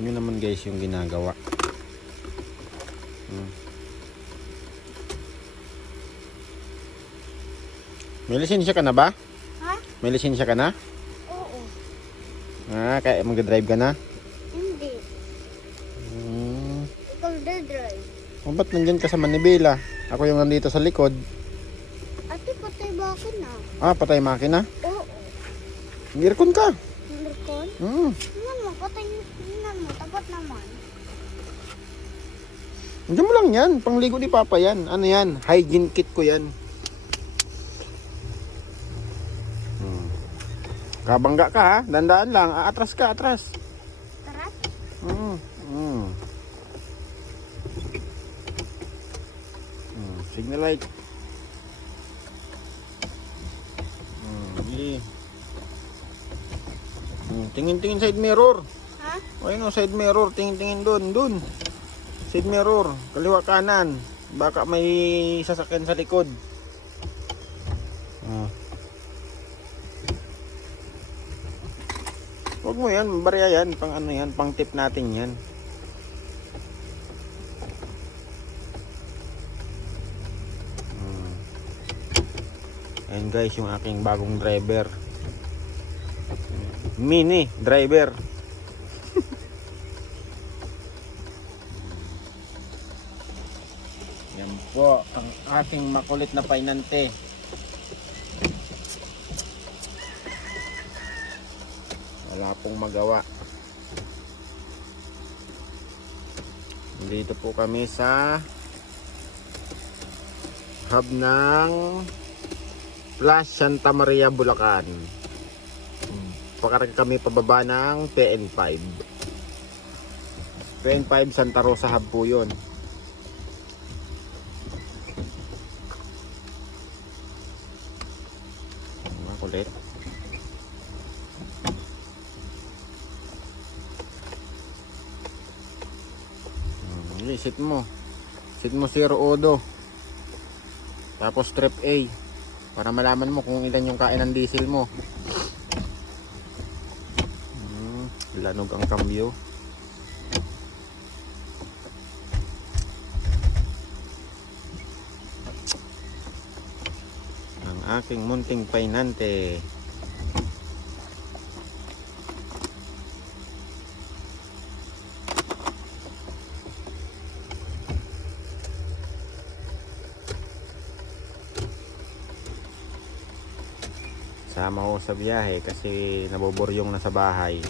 Yun naman guys yung ginagawa. May lisensya ka na ba? Ha? May lisensya ka na? Oo. Kaya mag-drive ka na? Hindi. Ikaw drive. Ba't nandyan ka sa Manibela? Ako yung nandito sa likod. Ate, patay ba ako na? Patay makina? Oo. Aircon ka. Aircon? Tingnan mo, patay. Tingnan mo, tapat naman. Diyan mo lang yan. Pangligo ni Papa yan. Ano yan? Hygiene kit ko yan. Kabangga ka ha. Dandaan lang. Atras ka, atras. Tara. Signal light. Tingin-tingin side mirror. Ha? Ayun o, side mirror. Tingin-tingin dun. Side mirror. Kaliwa kanan. Baka may sasakyan sa likod. Huwag mo yan. Barya yan. Pang ano yan. Pang tip natin yan. Ayan guys, yung aking bagong driver. Mini driver. Yan po ang aking makulit na painante. Wala pong magawa. Dito po kami sa hub ng Plus Santa Maria, Bulacan. Pakarag kami pababa ng PN5. PN5 Santa Rosa hub po yun. Kulit. Sit mo. Sit mo 0 odo. Tapos strip A. Para malaman mo kung ilan yung kain ng diesel mo. Lanog ang kambyo. Ang aking munting painante. Sama ko sa biyahe kasi naboboryong na sa bahay.